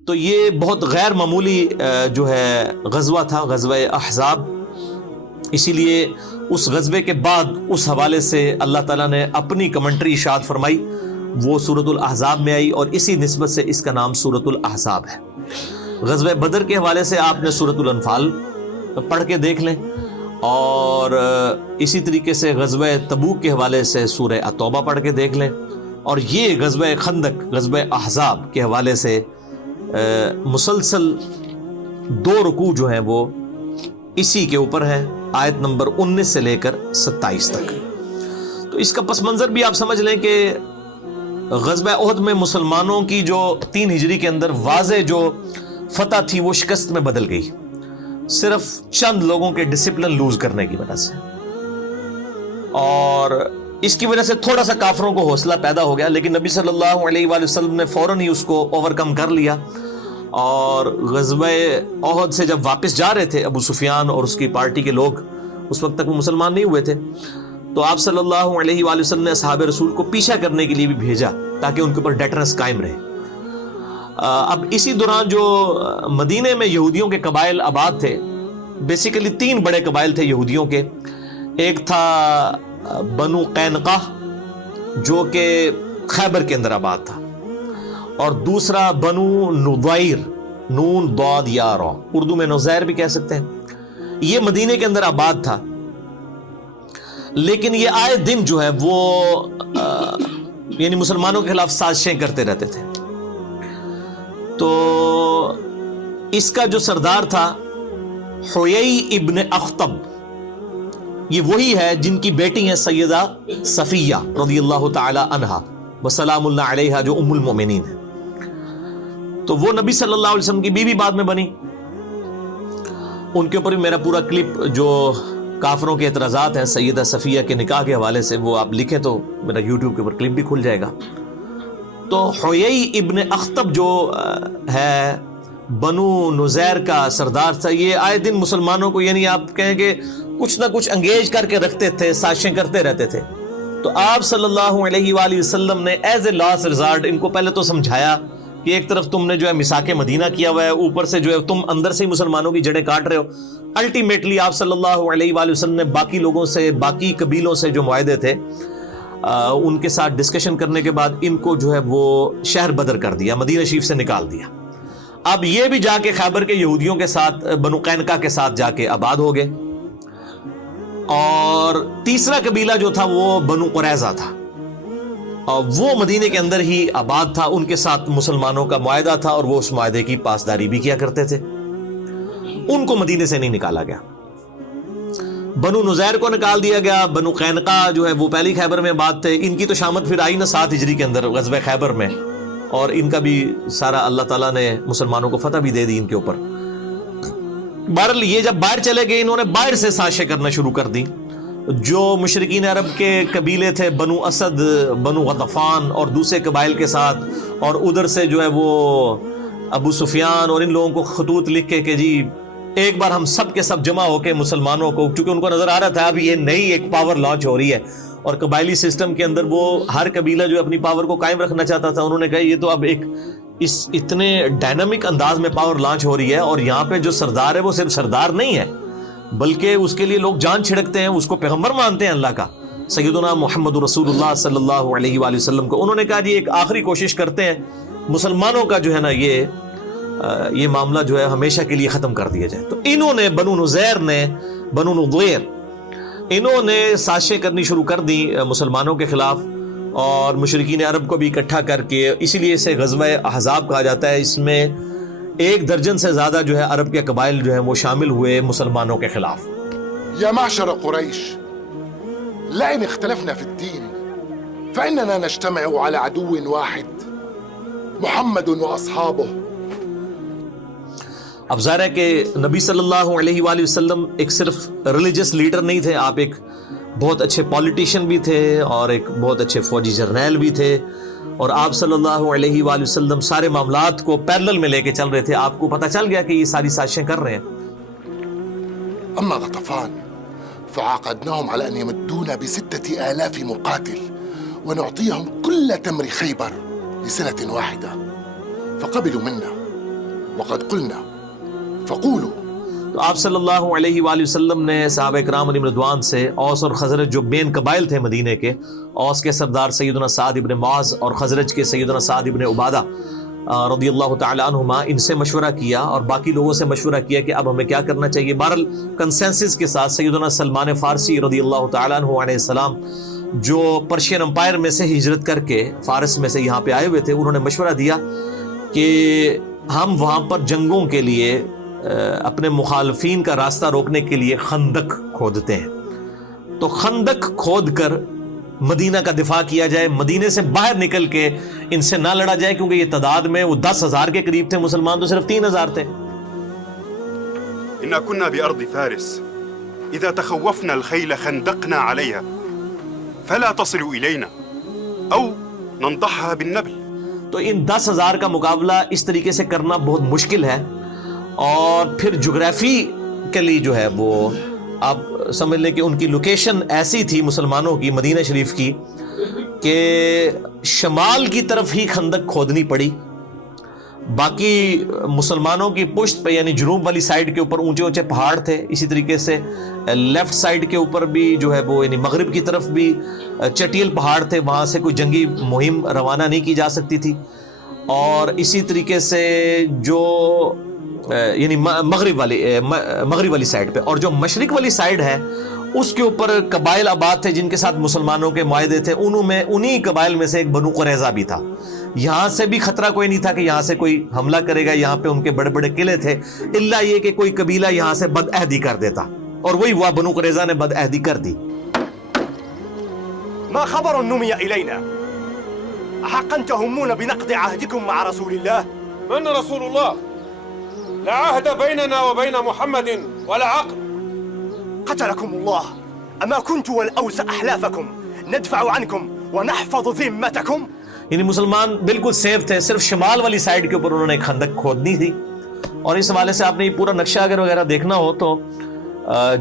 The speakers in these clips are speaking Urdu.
تو یہ بہت غیر معمولی جو ہے غزوہ تھا، غزوہ احزاب. اسی لیے اس غزوے کے بعد اس حوالے سے اللہ تعالیٰ نے اپنی کمنٹری ارشاد فرمائی، وہ سورۃ الاحزاب میں آئی، اور اسی نسبت سے اس کا نام سورۃ الاحزاب ہے. غزوہ بدر کے حوالے سے آپ نے سورۃ الانفال پڑھ کے دیکھ لیں، اور اسی طریقے سے غزوہ تبوک کے حوالے سے سورہ التوبہ پڑھ کے دیکھ لیں، اور یہ غزوہ خندق، غزوہ احزاب کے حوالے سے مسلسل 2 رکوع جو ہیں وہ اسی کے اوپر ہیں، آیت نمبر 19 سے لے کر 27 تک. تو اس کا پس منظر بھی آپ سمجھ لیں کہ غزوہ احد میں مسلمانوں کی جو 3 ہجری کے اندر واضح جو فتح تھی وہ شکست میں بدل گئی، صرف چند لوگوں کے ڈسپلن لوز کرنے کی وجہ سے، اور اس کی وجہ سے تھوڑا سا کافروں کو حوصلہ پیدا ہو گیا. لیکن نبی صلی اللہ علیہ وآلہ وسلم نے فوراً ہی اس کو اوور کم کر لیا، اور غزوہ احد سے جب واپس جا رہے تھے ابو سفیان اور اس کی پارٹی کے لوگ، اس وقت تک وہ مسلمان نہیں ہوئے تھے، تو آپ صلی اللہ علیہ وآلہ وسلم نے اصحاب رسول کو پیچھا کرنے کے لیے بھی بھیجا تاکہ ان کے اوپر ڈیٹرنس قائم رہے. اب اسی دوران جو مدینے میں یہودیوں کے قبائل آباد تھے، بیسیکلی 3 بڑے قبائل تھے یہودیوں کے. ایک تھا بنو قینقاع جو کہ خیبر کے اندر آباد تھا، اور دوسرا بنو نضیر، نون ضاد یا را، اردو میں نزیر بھی کہہ سکتے ہیں. یہ مدینے کے اندر آباد تھا، لیکن یہ آئے دن جو ہے وہ یعنی مسلمانوں کے خلاف سازشیں کرتے رہتے تھے. تو اس کا جو سردار تھا حیی ابن اخطب، یہ وہی ہے جن کی بیٹی ہیں سیدہ صفیہ رضی اللہ تعالی عنہا وسلام اللہ علیہا، جو ام المؤمنین ہے. تو وہ نبی صلی اللہ علیہ وسلم کی بیوی بعد میں بنی. ان کے اوپر بھی میرا پورا کلپ جو کافروں کے اعتراضات ہیں سیدہ صفیہ کے نکاح کے حوالے سے، وہ آپ لکھیں تو میرا یوٹیوب کے اوپر کلپ بھی کھل جائے گا. تو حیی ابن اخطب جو ہے بنو نزیر کا سردار تھا، یہ آئے دن مسلمانوں کو یعنی آپ کہیں کہ کچھ نہ کچھ انگیج کر کے رکھتے تھے، سازشیں کرتے رہتے تھے. تو آپ صلی اللہ علیہ وآلہ وسلم نے ایز اے لاسٹ ریزارٹ ان کو پہلے تو سمجھایا کہ ایک طرف تم نے جو ہے میثاق مدینہ کیا ہوا ہے، اوپر سے جو ہے تم اندر سے ہی مسلمانوں کی جڑیں کاٹ رہے ہو. الٹیمیٹلی آپ صلی اللہ علیہ وآلہ وسلم نے باقی لوگوں سے، باقی قبیلوں سے جو معاہدے تھے ان کے ساتھ ڈسکشن کرنے کے بعد ان کو جو ہے وہ شہر بدر کر دیا، مدینہ شریف سے نکال دیا. اب یہ بھی جا کے خیبر کے یہودیوں کے ساتھ، بنو قینقاع کے ساتھ جا کے آباد ہو گئے. اور تیسرا قبیلہ جو تھا وہ بنو قریظہ تھا، اور وہ مدینے کے اندر ہی آباد تھا. ان کے ساتھ مسلمانوں کا معاہدہ تھا اور وہ اس معاہدے کی پاسداری بھی کیا کرتے تھے. ان کو مدینے سے نہیں نکالا گیا. بنو نزیر کو نکال دیا گیا. بنو قینقاع جو ہے وہ پہلی خیبر میں آباد تھے. ان کی تو شامت پھر آئی نا 7 ہجری کے اندر غزوہ خیبر میں، اور ان کا بھی سارا اللہ تعالیٰ نے مسلمانوں کو فتح بھی دے دی ان کے اوپر. بہرحال یہ جب باہر چلے گئے، انہوں نے باہر سے سازشیں کرنا شروع کر دی. جو مشرکین عرب کے قبیلے تھے، بنو اسد، بنو غطفان اور دوسرے قبائل کے ساتھ، اور ادھر سے جو ہے وہ ابو سفیان اور ان لوگوں کو خطوط لکھ کے کہ جی ایک بار ہم سب کے سب جمع ہو کے مسلمانوں کو، چونکہ ان کو نظر آ رہا تھا اب یہ نئی ایک پاور لانچ ہو رہی ہے، اور قبائلی سسٹم کے اندر وہ ہر قبیلہ جو اپنی پاور کو قائم رکھنا چاہتا تھا. انہوں نے کہا یہ تو اب ایک اس اتنے ڈائنامک انداز میں پاور لانچ ہو رہی ہے، اور یہاں پہ جو سردار ہے وہ صرف سردار نہیں ہے بلکہ اس کے لیے لوگ جان چھڑکتے ہیں، اس کو پیغمبر مانتے ہیں اللہ کا، سیدنا محمد رسول اللہ صلی اللہ علیہ وآلہ وسلم کو. انہوں نے کہا جی ایک آخری کوشش کرتے ہیں، مسلمانوں کا جو ہے نا یہ معاملہ جو ہے ہمیشہ کے لیے ختم کر دیا جائے. تو انہوں نے بنو نزیر نے، بنو نضیر، انہوں نے سازشیں کرنی شروع کر دی مسلمانوں کے خلاف، اور مشرکین عرب کو بھی اکٹھا کر کے، اسی لیے اسے غزوہ احزاب کہا جاتا ہے. اس میں 1 درجن سے زیادہ جو ہے عرب کے قبائل جو ہیں وہ شامل ہوئے مسلمانوں کے خلاف. یا معشر قریش، لئن اختلفنا في الدين فإننا نجتمع على عدو واحد محمد واصحابه. اب ظاہر ہے کہ نبی صلی اللہ علیہ وآلہ وسلم ایک صرف ریلیجس لیڈر نہیں تھے، آپ ایک بہت اچھے پولیٹیشین بھی تھے اور ایک بہت اچھے فوجی جرنیل بھی تھے، اور آپ صلی اللہ علیہ وآلہ وسلم سارے معاملات کو پیرلل میں لے کے چل رہے تھے. آپ کو پتہ چل گیا کہ یہ ساری سازشیں کر رہے ہیں. اما غطفان فعاقدناهم على ان يمدونا ب6,000 مقاتل ونعطيهم كل تمر خيبر لسنة واحدة، فقبلوا منا وقد قلنا فقولوا. تو آپ صلی اللہ علیہ وآلہ وسلم نے صحابہ کرام علیہم رضوان سے اوس اور خزرج جو مین قبائل تھے مدینے کے، اوس کے سردار سیدنا سعد ابن معاذ اور خزرج کے سیدنا سعد ابن عبادہ رضی اللہ تعالی عنہما، ان سے مشورہ کیا اور باقی لوگوں سے مشورہ کیا کہ اب ہمیں کیا کرنا چاہیے. بہرحال کنسنسس کے ساتھ سیدنا سلمان فارسی رضی اللہ تعالی عنہ علیہ السلام، جو پرشین امپائر میں سے ہجرت کر کے فارس میں سے یہاں پہ آئے ہوئے تھے، انہوں نے مشورہ دیا کہ ہم وہاں پر جنگوں کے لیے اپنے مخالفین کا راستہ روکنے کے لیے خندق کھودتے ہیں. تو خندق کھود کر مدینہ کا دفاع کیا جائے، مدینے سے باہر نکل کے ان سے نہ لڑا جائے، کیونکہ یہ تعداد میں وہ 10,000 کے قریب تھے، مسلمان تو صرف 3,000 تھے. إنا كنا بأرض فارس إذا تخوفنا الخيل خندقنا عليها فلا تصل إلينا أو ننضحها بالنبل. تو ان 10,000 کا مقابلہ اس طریقے سے کرنا بہت مشکل ہے، اور پھر جغرافیکلی جو ہے وہ آپ سمجھ لیں کہ ان کی لوکیشن ایسی تھی مسلمانوں کی مدینہ شریف کی کہ شمال کی طرف ہی خندق کھودنی پڑی. باقی مسلمانوں کی پشت پہ یعنی جنوب والی سائیڈ کے اوپر اونچے اونچے پہاڑ تھے، اسی طریقے سے لیفٹ سائیڈ کے اوپر بھی جو ہے وہ یعنی مغرب کی طرف بھی چٹیل پہاڑ تھے، وہاں سے کوئی جنگی مہم روانہ نہیں کی جا سکتی تھی. اور اسی طریقے سے جو یعنی مغرب والی سائیڈ پہ، اور جو مشرق والی سائیڈ ہے اس کے اوپر قبائل آباد تھے جن کے ساتھ مسلمانوں کے معاہدے تھے. انہی قبائل میں سے ایک بنو قریظہ بھی تھا. یہاں سے بھی خطرہ کوئی نہیں تھا کہ یہاں سے کوئی حملہ کرے گا، یہاں پہ ان کے بڑے بڑے قلعے تھے، الا یہ کہ کوئی قبیلہ یہاں سے بد عہدی کر دیتا، اور وہی ہوا، بنو قریظہ نے بد عہدی کر دی. ما خبر نمي إلينا أحقا تهمون بنقض عهدكم مع رسول الله؟ من رسول الله؟ لا عهد بيننا وبين محمد ولا عقد. قتلكم الله. أما كنت والأوس أحلافكم ندفع عنكم ونحفظ ذمتكم. یعنی مسلمان بالکل سیف تھے، صرف شمال والی سائیڈ کے اوپر انہوں نے ایک خندق کھودنی تھی. اور اس حوالے سے آپ نے یہ پورا نقشہ اگر وغیرہ دیکھنا ہو تو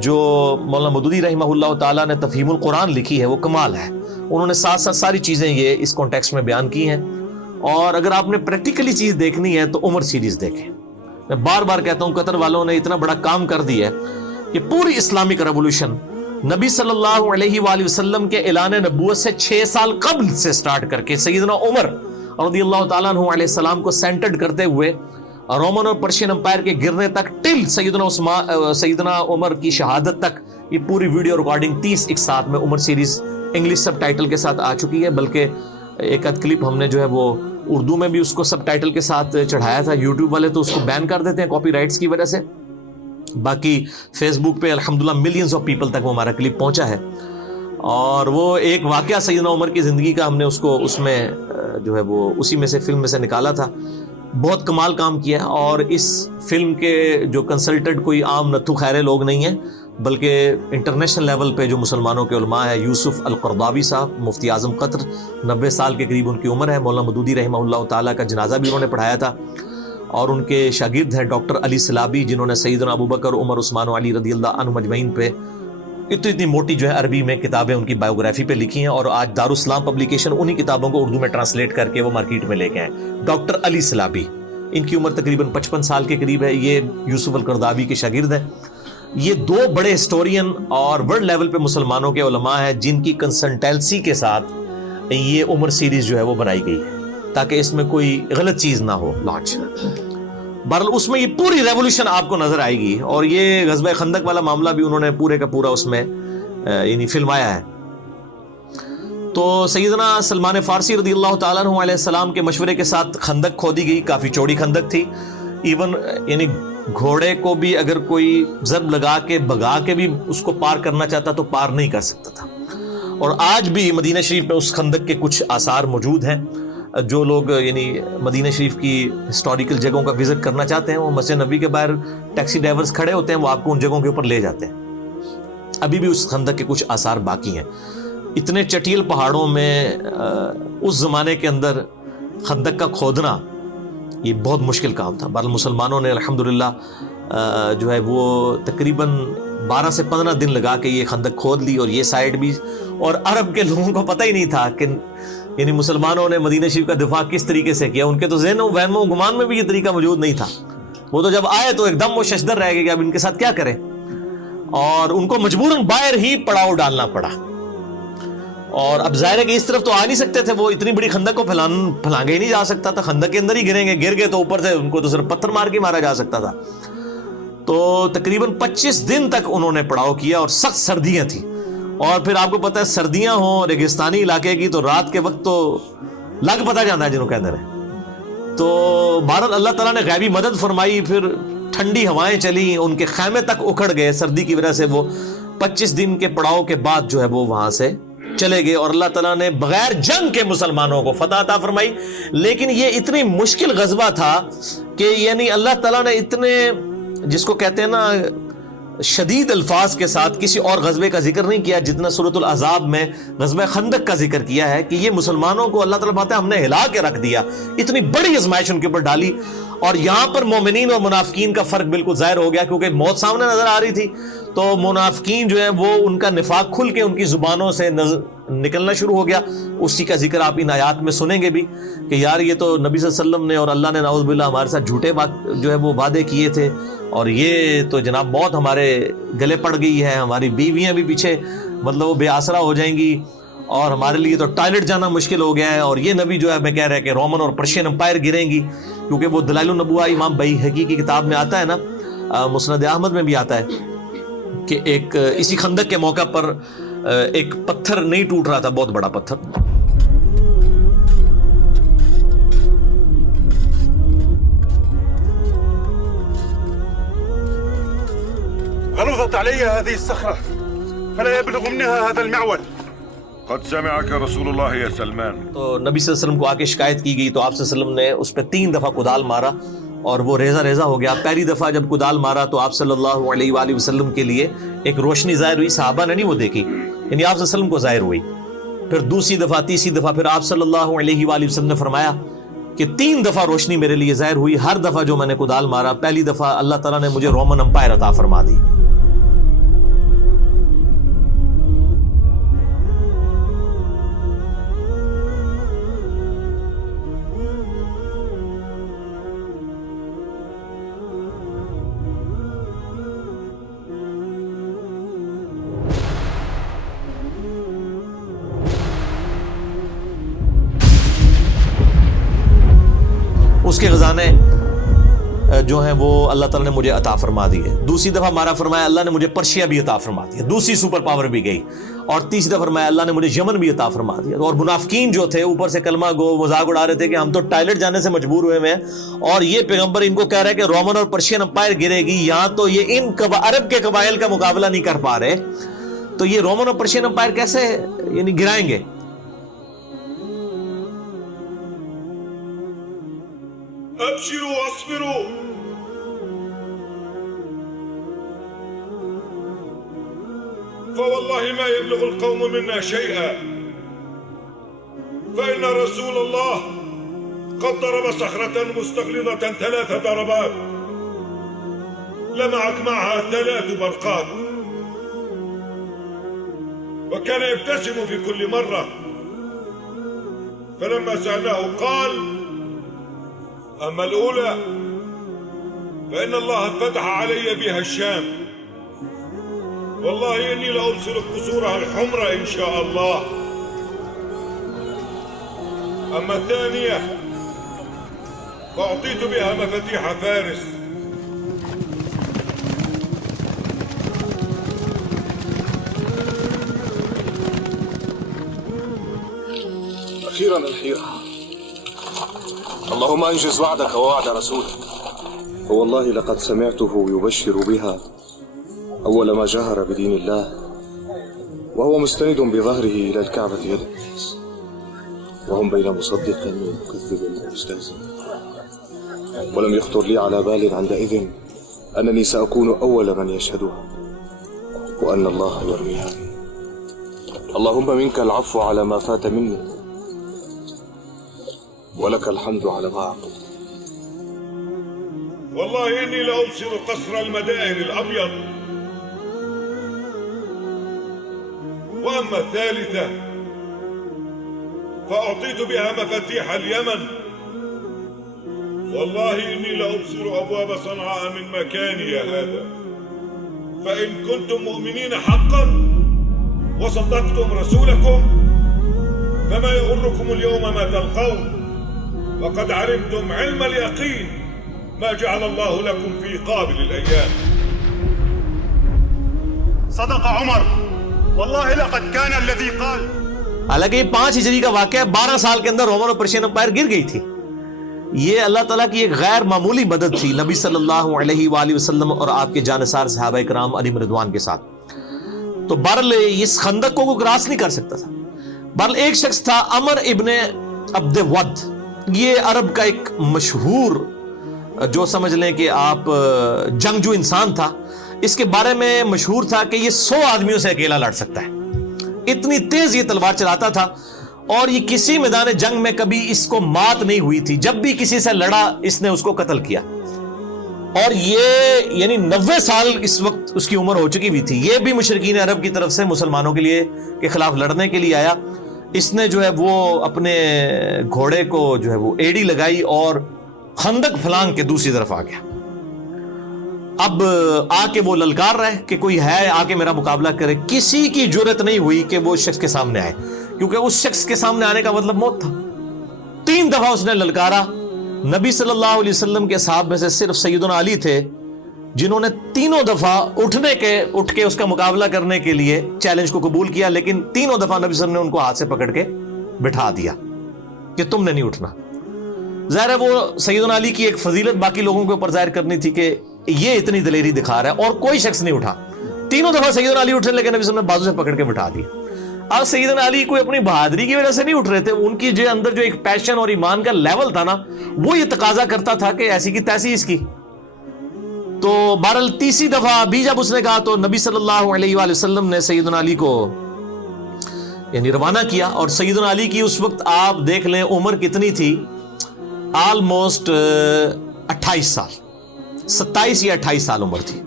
جو مولانا مودودی رحمہ اللہ تعالیٰ نے تفہیم القرآن لکھی ہے وہ کمال ہے. انہوں نے ساتھ ساتھ ساری چیزیں یہ اس کانٹیکسٹ میں بیان کی ہیں. اور اگر آپ نے پریکٹیکلی چیز دیکھنی ہے تو عمر سیریز دیکھیں. میں بار بار کہتا ہوں قطر والوں نے اتنا بڑا کام کر دیا ہے کہ پوری اسلامک ریولوشن نبی صلی اللہ علیہ وآلہ وسلم کے اعلان نبوت سے 6 سال قبل سے سٹارٹ کر کے سیدنا عمر رضی اللہ تعالیٰ عنہ علیہ السلام کو سینٹرڈ کرتے ہوئے رومن اور پرشین امپائر کے گرنے تک ٹل سیدنا عمر کی شہادت تک، یہ پوری ویڈیو ریکارڈنگ 30 ایک ساتھ میں عمر سیریز انگلش سب ٹائٹل کے ساتھ آ چکی ہے. بلکہ ایک ادھ کلپ ہم نے جو ہے وہ اردو میں بھی اس کو سب ٹائٹل کے ساتھ چڑھایا تھا. یوٹیوب والے تو اس کو بین کر دیتے ہیں کاپی رائٹس کی وجہ سے. باقی فیس بک پہ الحمدللہ ملینز آف پیپل تک وہ ہمارا کلپ پہنچا ہے. اور وہ ایک واقعہ سیدنا عمر کی زندگی کا ہم نے اس میں جو ہے وہ اسی میں سے فلم میں سے نکالا تھا. بہت کمال کام کیا. اور اس فلم کے جو کنسلٹنٹ کوئی عام نتھو خیرے لوگ نہیں ہیں، بلکہ انٹرنیشنل لیول پہ جو مسلمانوں کے علماء ہیں، یوسف القرضاوی صاحب مفتی اعظم قطر، 90 سال کے قریب ان کی عمر ہے. مولانا مودودی رحمہ اللہ تعالیٰ کا جنازہ بھی انہوں نے پڑھایا تھا. اور ان کے شاگرد ہیں ڈاکٹر علی سلابی، جنہوں نے سیدنا ابوبکر، عمر، عثمان و علی رضی اللہ عنہم اجمعین پہ اتنی موٹی جو ہے عربی میں کتابیں ان کی بایوگرافی پہ لکھی ہیں. اور آج دارالاسلام پبلیکیشن انہی کتابوں کو اردو میں ٹرانسلیٹ کر کے وہ مارکیٹ میں لے کے ہیں. ڈاکٹر علی سلابی، ان کی عمر تقریباً 55 سال کے قریب ہے. یہ یوسف القرضاوی کے شاگرد ہیں. یہ 2 بڑے ہسٹورین اور ورلڈ لیول پہ مسلمانوں کے علماء ہیں جن کی کنسلٹنسی کے ساتھ یہ عمر سیریز جو ہے وہ بنائی گئی ہے تاکہ اس میں کوئی غلط چیز نہ ہو لانچ. بہرحال اس میں یہ پوری ریولوشن آپ کو نظر آئے گی. اور یہ غزوہ خندق والا معاملہ بھی انہوں نے پورے کا پورا اس میں یعنی فلمایا ہے. تو سیدنا سلمان فارسی رضی اللہ تعالیٰ عنہ علیہ السلام کے مشورے کے ساتھ خندق کھودی گئی. کافی چوڑی خندق تھی. ایون یعنی گھوڑے کو بھی اگر کوئی ضرب لگا کے بھگا کے بھی اس کو پار کرنا چاہتا تو پار نہیں کر سکتا تھا. اور آج بھی مدینہ شریف میں اس خندق کے کچھ آثار موجود ہیں. جو لوگ یعنی مدینہ شریف کی ہسٹوریکل جگہوں کا وزٹ کرنا چاہتے ہیں، وہ مسجد نبوی کے باہر ٹیکسی ڈرائیورز کھڑے ہوتے ہیں، وہ آپ کو ان جگہوں کے اوپر لے جاتے ہیں. ابھی بھی اس خندق کے کچھ آثار باقی ہیں. اتنے چٹیل پہاڑوں میں اس زمانے کے اندر خندق کا کھودنا یہ بہت مشکل کام تھا. بہرحال مسلمانوں نے الحمدللہ جو ہے وہ تقریباً 12 سے 15 دن لگا کے یہ خندق کھود لی. اور یہ سائڈ بھی، اور عرب کے لوگوں کو پتہ ہی نہیں تھا کہ یعنی مسلمانوں نے مدینہ شریف کا دفاع کس طریقے سے کیا. ان کے تو ذہن و وہم و گمان میں بھی یہ طریقہ موجود نہیں تھا. وہ تو جب آئے تو ایک دم وہ ششدر رہ گئے کہ اب ان کے ساتھ کیا کریں، اور ان کو مجبوراً باہر ہی پڑاؤ ڈالنا پڑا. اور اب ظاہر ہے کہ اس طرف تو آ نہیں سکتے تھے، وہ اتنی بڑی خندق کو پھلانگے ہی نہیں جا سکتا تھا، خندق کے اندر ہی گریں گے، گر گئے تو اوپر سے ان کو تو صرف پتھر مار کے مارا جا سکتا تھا. تو تقریباً 25 دن تک انہوں نے پڑاؤ کیا، اور سخت سردیاں تھیں، اور پھر آپ کو پتہ ہے سردیاں ہوں ریگستانی علاقے کی تو رات کے وقت تو لگ پتہ جانا ہے جنہوں کے اندر ہے. تو بہرحال اللہ تعالیٰ نے غیبی مدد فرمائی، پھر ٹھنڈی ہوائیں چلی، ان کے خیمے تک اکھڑ گئے سردی کی وجہ سے. وہ 25 دن کے پڑاؤ کے بعد جو ہے وہ وہاں سے چلے گئے، اور اللہ تعالیٰ نے بغیر جنگ کے مسلمانوں کو فتح عطا فرمائی. لیکن یہ اتنی مشکل غزوہ تھا کہ یعنی اللہ تعالیٰ نے اتنے، جس کو کہتے ہیں نا، شدید الفاظ کے ساتھ کسی اور غزوے کا ذکر نہیں کیا جتنا سورۃ الاحزاب میں غزوہ خندق کا ذکر کیا ہے، کہ یہ مسلمانوں کو اللہ تعالیٰ بات ہے ہم نے ہلا کے رکھ دیا، اتنی بڑی آزمائش ان کے اوپر ڈالی. اور یہاں پر مومنین اور منافقین کا فرق بالکل ظاہر ہو گیا، کیونکہ موت سامنے نظر آ رہی تھی. تو منافقین جو ہے وہ ان کا نفاق کھل کے ان کی زبانوں سے نکلنا شروع ہو گیا. اسی کا ذکر آپ ان آیات میں سنیں گے بھی کہ یار یہ تو نبی صلی اللہ علیہ وسلم نے اور اللہ نے نعوذ باللہ ہمارے ساتھ جھوٹے جو ہے وہ وعدے کیے تھے، اور یہ تو جناب موت ہمارے گلے پڑ گئی ہے، ہماری بیویاں بھی پیچھے مطلب وہ بے آسرا ہو جائیں گی، اور ہمارے لیے تو ٹوائلٹ جانا مشکل ہو گیا ہے. اور یہ نبی جو ہے میں کہہ رہا ہے کہ رومن اور پرشین امپائر گریں گی، کیونکہ وہ دلائل النبوہ امام بیہقی کی کتاب میں آتا ہے نا، مسند احمد میں بھی آتا ہے کہ ایک اسی خندق کے موقع پر ایک پتھر نہیں ٹوٹ رہا تھا، بہت بڑا پتھر. غلظت علي هذه الصخرة فلا يبلغ منها هذا المعول. قد سمعك رسول الله يا سلمان. تو نبی صلی اللہ علیہ وسلم کو آ کے شکایت کی گئی، تو آپ صلی اللہ علیہ وسلم نے اس پہ 3 دفعہ کدال مارا اور وہ ریزہ ریزہ ہو گیا. پہلی دفعہ جب کدال مارا تو آپ صلی اللہ علیہ وآلہ وسلم کے لیے ایک روشنی ظاہر ہوئی، صحابہ نے نہیں وہ دیکھی، یعنی آپ صلی اللہ علیہ وسلم کو ظاہر ہوئی. پھر دوسری دفعہ، تیسری دفعہ، پھر آپ صلی اللہ علیہ وآلہ وسلم نے فرمایا کہ 3 دفعہ روشنی میرے لیے ظاہر ہوئی، ہر دفعہ جو میں نے کدال مارا پہلی دفعہ اللہ تعالیٰ نے مجھے رومن امپائر عطا فرما دی. اس کے خزانے جو ہیں وہ اللہ تعالیٰ نے مجھے عطا فرما دیے. دوسری دفعہ مارا فرمایا اللہ نے مجھے پرشیا بھی عطا فرما دیا، دوسری سپر پاور بھی گئی. اور تیسری دفعہ فرمایا اللہ نے مجھے یمن بھی عطا فرما دیا. اور منافقین جو تھے اوپر سے کلمہ گو مذاق اڑا رہے تھے کہ ہم تو ٹائلٹ جانے سے مجبور ہوئے ہیں، اور یہ پیغمبر ان کو کہہ رہا ہے کہ رومن اور پرشین امپائر گرے گی. یہاں تو یہ ان عرب کے قبائل کا مقابلہ نہیں کر پا رہے، تو یہ رومن اور پرشین امپائر کیسے یعنی گرائیں گے؟ ابشروا واصبروا فوالله ما يبلغ القوم منا شيئا فإن رسول الله قد ضرب صخرة مستغلظة 3 ضربات لمعت معها 3 برقات وكان يبتسم في كل مرة. فلما سألناه قال أما الأولى فإن الله فتح علي بها الشام والله إني لأبصر قصورها الحمر إن شاء الله. أما الثانية فأعطيت بها مفاتيح فارس أخيرا الحيرة. اللهم أنجز وعدك ووعد رسولك. فوالله لقد سمعته يبشر بها أول ما جهر بدين الله وهو مستند بظهره إلى الكعبة يد الناس وهم بين مصدق ومكذب ومستهزئ. ولم يخطر لي على بال عندئذ أنني سأكون أول من يشهدها وأن الله يرويها. اللهم منك العفو على ما فات مني ولك الحمد على ما أعطيت. والله إني لأبصر قصر المدائن الأبيض. وأما الثالثة فأعطيت بها مفاتيح اليمن والله إني لأبصر أبواب صنعاء من مكاني هذا، فإن كنتم مؤمنين حقا وصدقتم رسولكم فما يغركم اليوم ما تلقون، وقد علمتم علم اليقين ما جعل الله لكم في قابل الأيام. صدق عمر والله لقد كان الذي قال. حالانکہ یہ 5 ہجری کا واقعہ ہے، 12 سال کے اندر رومن اور پرشین امپائر گر گئی تھی. یہ اللہ تعالیٰ کی ایک غیر معمولی مدد تھی نبی صلی اللہ علیہ وآلہ وسلم اور آپ کے جانثار صحابہ کرام علیہم رضوان کے ساتھ. تو بہرحال اس خندق کو کراس نہیں کر سکتا تھا. بہرحال ایک شخص تھا عمر ابن عبد ود، یہ عرب کا ایک مشہور جو سمجھ لیں کہ آپ جنگجو انسان تھا. اس کے بارے میں مشہور تھا کہ یہ 100 آدمیوں سے اکیلا لڑ سکتا ہے، اتنی تیز یہ تلوار چلاتا تھا، اور یہ کسی میدان جنگ میں کبھی اس کو مات نہیں ہوئی تھی. جب بھی کسی سے لڑا اس نے اس کو قتل کیا. اور یہ یعنی 90 سال اس وقت اس کی عمر ہو چکی ہوئی تھی. یہ بھی مشرکین عرب کی طرف سے مسلمانوں کے لیے کے خلاف لڑنے کے لیے آیا. اس نے جو ہے وہ اپنے گھوڑے کو جو ہے وہ ایڑی لگائی اور خندق پھلانگ کے دوسری طرف آ گیا. اب آ کے وہ للکار رہے کہ کوئی ہے آ کے میرا مقابلہ کرے. کسی کی جرت نہیں ہوئی کہ وہ شخص کے سامنے آئے، کیونکہ اس شخص کے سامنے آنے کا مطلب موت تھا. 3 دفعہ اس نے للکارا. نبی صلی اللہ علیہ وسلم کے صحابہ میں سے صرف سیدنا علی تھے جنہوں نے 3 دفعہ اٹھ کے اس کا مقابلہ کرنے کے لیے چیلنج کو قبول کیا، لیکن 3 دفعہ نبی صلی اللہ علیہ وسلم نے ان کو ہاتھ سے پکڑ کے بٹھا دیا کہ تم نے نہیں اٹھنا. ظاہر ہے وہ سیدنا علی کی ایک فضیلت باقی لوگوں کے اوپر ظاہر کرنی تھی کہ یہ اتنی دلیری دکھا رہا ہے، اور کوئی شخص نہیں اٹھا. 3 دفعہ سیدنا علی اٹھے، لیکن نبی صلی اللہ علیہ وسلم نے بازو سے پکڑ کے بٹھا دیا. اب سیدنا علی کوئی اپنی بہادری کی وجہ سے نہیں اٹھ رہے تھے، ان کی جو اندر جو ایک پیشن اور ایمان کا لیول تھا نا، وہ یہ تقاضا کرتا تھا کہ ایسی کی تیسی اس کی. تو بہرحال 3 دفعہ بھی جب اس نے کہا تو نبی صلی اللہ علیہ وآلہ وسلم نے سیدنا علی کو یعنی روانہ کیا. اور سیدنا علی کی اس وقت آپ دیکھ لیں عمر کتنی تھی، آلموسٹ 28 سال، 27 یا 28 سال عمر تھی.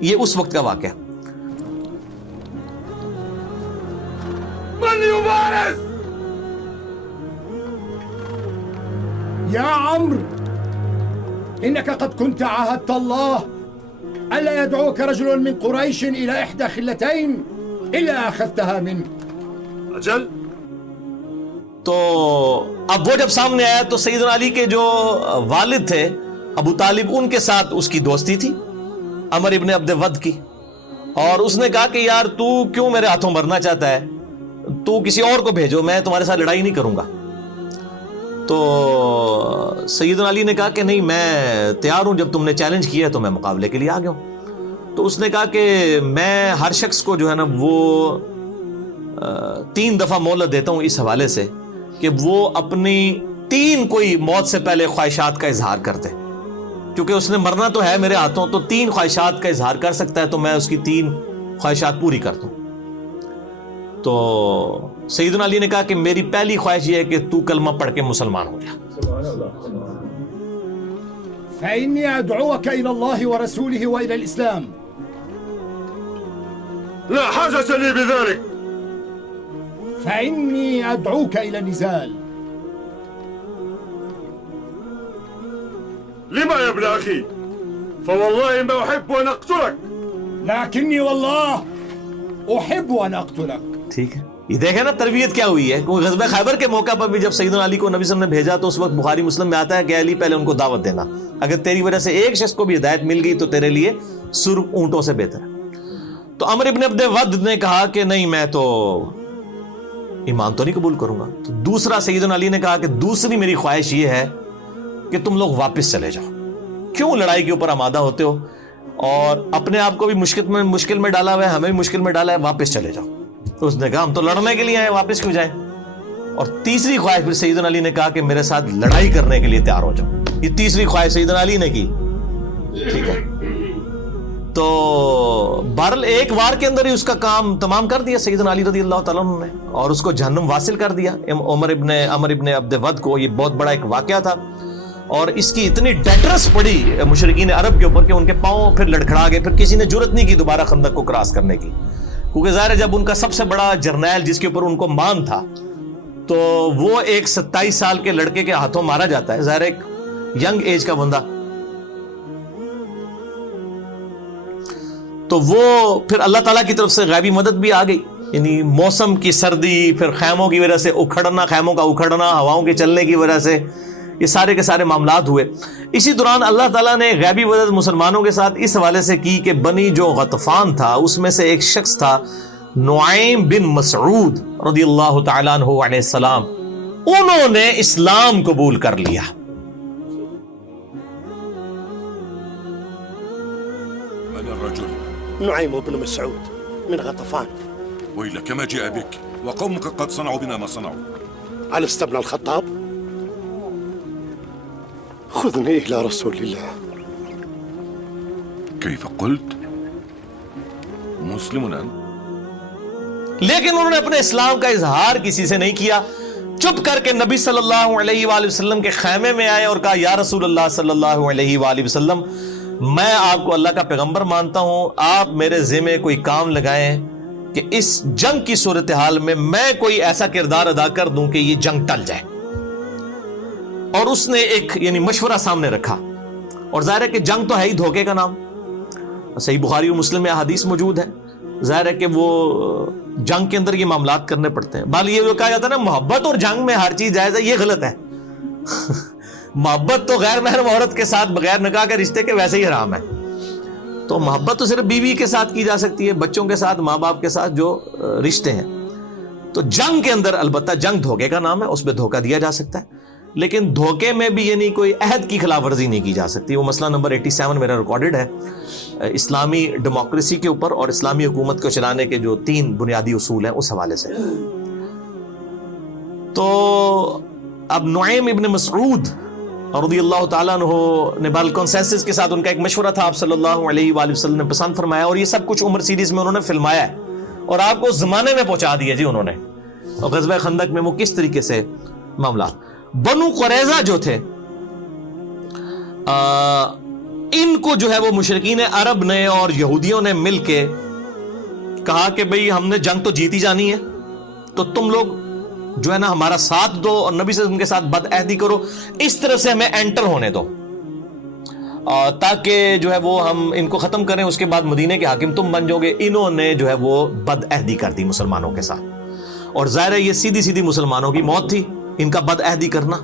یہ اس وقت کا واقعہ. من يبارز؟ يا عمرو إنك قد كنت عاهدت الله ألا يدعوك رجل من قريش إلى إحدى خلتين إلا أخذتها منه. أجل. تو اب وہ جب سامنے آیا تو سیدنا علی کے جو والد تھے ابو طالب، ان کے ساتھ اس کی دوستی تھی عمر ابن عبد ود کی. اور اس نے کہا کہ یار تو کیوں میرے ہاتھوں مرنا چاہتا ہے، تو کسی اور کو بھیجو، میں تمہارے ساتھ لڑائی نہیں کروں گا. تو سیدنا علی نے کہا کہ نہیں میں تیار ہوں، جب تم نے چیلنج کیا تو میں مقابلے کے لیے آ گیا ہوں. تو اس نے کہا کہ میں ہر شخص کو جو ہے نا وہ 3 دفعہ مہلت دیتا ہوں اس حوالے سے کہ وہ اپنی 3 کوئی موت سے پہلے خواہشات کا اظہار کر دے، کیونکہ اس نے مرنا تو ہے میرے ہاتھوں، تو 3 خواہشات کا اظہار کر سکتا ہے، تو میں اس کی 3 خواہشات پوری کر دوں. تو سیدنا علی نے کہا کہ میری پہلی خواہش یہ ہے کہ تو کلمہ پڑھ کے مسلمان ہو جا. فإني أدعوك إلى الله ورسوله وإلى الإسلام. لا حاجة لي بذلك. فإني أدعوك إلى النزال. لما يا ابن أخي؟ فوالله ما أحب أن أقتلك. لكني والله أحب أن أقتلك. ٹھیک ہے، یہ دیکھیں نا تربیت کیا ہوئی ہے. غزوہ خیبر کے موقع پر بھی جب سیدنا علی کو نبی صلی اللہ علیہ وسلم نے بھیجا تو اس وقت بخاری مسلم میں آتا ہے کہ علی پہلے ان کو دعوت دینا، اگر تیری وجہ سے ایک شخص کو بھی ہدایت مل گئی تو تیرے لیے سرخ اونٹوں سے بہتر ہے. تو عمر ابن عبد ود نے کہا کہ نہیں میں تو ایمان تو نہیں قبول کروں گا. تو دوسرا سیدنا علی نے کہا کہ دوسری میری خواہش یہ ہے کہ تم لوگ واپس چلے جاؤ، کیوں لڑائی کے اوپر آمادہ ہوتے ہو، اور اپنے آپ کو بھی مشکل میں ڈالا ہوا ہے، ہمیں بھی مشکل میں ڈالا ہے، واپس چلے جاؤ. تو اس نے کہا ہم تو لڑنے کے لیے آئے، واپس کیوں جائیں. اور تیسری خواہش پھر سیدنا علی نے کہا کہ میرے ساتھ لڑائی کرنے کے لیے تیار ہو جاؤ. یہ تیسری خواہش سیدنا علی نے کی. ٹھیک ہے، تو بہرحال ایک وار کے اندر ہی اس کا کام تمام کر دیا سیدنا علی رضی اللہ تعالیٰ عنہ نے، اور اس کو جہنم واصل کر دیا عمر ابن عبد ود کو. یہ بہت بڑا ایک واقعہ تھا، اور اس کی اتنی ڈیٹرس پڑی مشرکین عرب کے اوپر کہ ان کے پاؤں پھر لڑکھڑا گئے. پھر کسی نے جرت نہیں کی دوبارہ خندق کو کراس کرنے کی، کیونکہ ظاہر ہے جب ان کا سب سے بڑا جرنیل جس کے اوپر ان کو مان تھا تو وہ ایک 27 سال کے لڑکے کے ہاتھوں مارا جاتا ہے، ظاہر ایک ینگ ایج کا بندہ. تو وہ پھر اللہ تعالیٰ کی طرف سے غیبی مدد بھی آ گئی. یعنی موسم کی سردی، پھر خیموں کی وجہ سے اکھڑنا، خیموں کا اکھڑنا، ہواؤں کے چلنے کی وجہ سے یہ سارے کے سارے معاملات ہوئے. اسی دوران اللہ تعالیٰ نے غیبی مدد مسلمانوں کے ساتھ اس حوالے سے کی کہ بنی جو غطفان تھا اس میں سے ایک شخص تھا نعیم بن مسعود رضی اللہ تعالیٰ عنہ علیہ السلام، انہوں نے اسلام قبول کر لیا. من الرجل؟ نعيم بن مسعود من غطفان. ويلك ما جاء بك وقومك قد صنعوا بنا ما صنعوا. ألست ابن الخطاب؟ خذني إلى رسول الله. كيف قلت؟ مسلم أنت؟ لیکن انہوں نے اپنے اسلام کا اظہار کسی سے نہیں کیا. چپ کر کے نبی صلی اللہ علیہ وآلہ وسلم کے خیمے میں آئے اور کہا یا رسول اللہ صلی اللہ علیہ وآلہ وسلم، میں آپ کو اللہ کا پیغمبر مانتا ہوں، آپ میرے ذمہ کوئی کام لگائیں کہ اس جنگ کی صورتحال میں کوئی ایسا کردار ادا کر دوں کہ یہ جنگ ٹل جائے. اور اس نے ایک یعنی مشورہ سامنے رکھا. اور ظاہر ہے کہ جنگ تو ہے ہی دھوکے کا نام. صحیح بخاری و مسلم میں احادیث موجود ہے. ظاہر ہے کہ وہ جنگ کے اندر یہ معاملات کرنے پڑتے ہیں. بال یہ جو کہا جاتا ہے نا محبت اور جنگ میں ہر چیز جائز ہے، یہ غلط ہے. محبت تو غیر محرم عورت کے ساتھ بغیر نکاح کے رشتے کے ویسے ہی حرام ہے. تو محبت تو صرف بیوی کے ساتھ کی جا سکتی ہے، بچوں کے ساتھ، ماں باپ کے ساتھ جو رشتے ہیں. تو جنگ کے اندر البتہ جنگ دھوکے کا نام ہے، اس پہ دھوکہ دیا جا سکتا ہے، لیکن دھوکے میں بھی یعنی کوئی عہد کی خلاف ورزی نہیں کی جا سکتی. وہ مسئلہ نمبر 87 میرا ریکارڈڈ ہے اسلامی ڈیموکریسی کے اوپر اور اسلامی حکومت کو چلانے کے جو 3 بنیادی اصول ہیں اس حوالے سے. تو اب نعیم ابن مسعود رضی اللہ تعالیٰ عنہ نے بال کنسنسس کے ساتھ، ان کا ایک مشورہ تھا، آپ صلی اللہ علیہ وآلہ وسلم نے پسند فرمایا، اور یہ سب کچھ عمر سیریز میں انہوں نے فلمایا ہے اور آپ کو اس زمانے میں پہنچا دیا جی انہوں نے. اور غزوہ خندق میں وہ کس طریقے سے معاملات. بنو قریظہ جو تھے ان کو جو ہے وہ مشرکین عرب نے اور یہودیوں نے مل کے کہا کہ بھئی ہم نے جنگ تو جیتی جانی ہے، تو تم لوگ جو ہے نا ہمارا ساتھ دو اور نبی صلی اللہ علیہ وسلم کے ساتھ بد عہدی کرو، اس طرح سے ہمیں انٹر ہونے دو تاکہ جو ہے وہ ہم ان کو ختم کریں، اس کے بعد مدینے کے حاکم تم بن جاؤ گے. انہوں نے جو ہے وہ بد عہدی کر دی مسلمانوں کے ساتھ. اور ظاہر ہے یہ سیدھی سیدھی مسلمانوں کی موت تھی ان کا بد عہدی کرنا،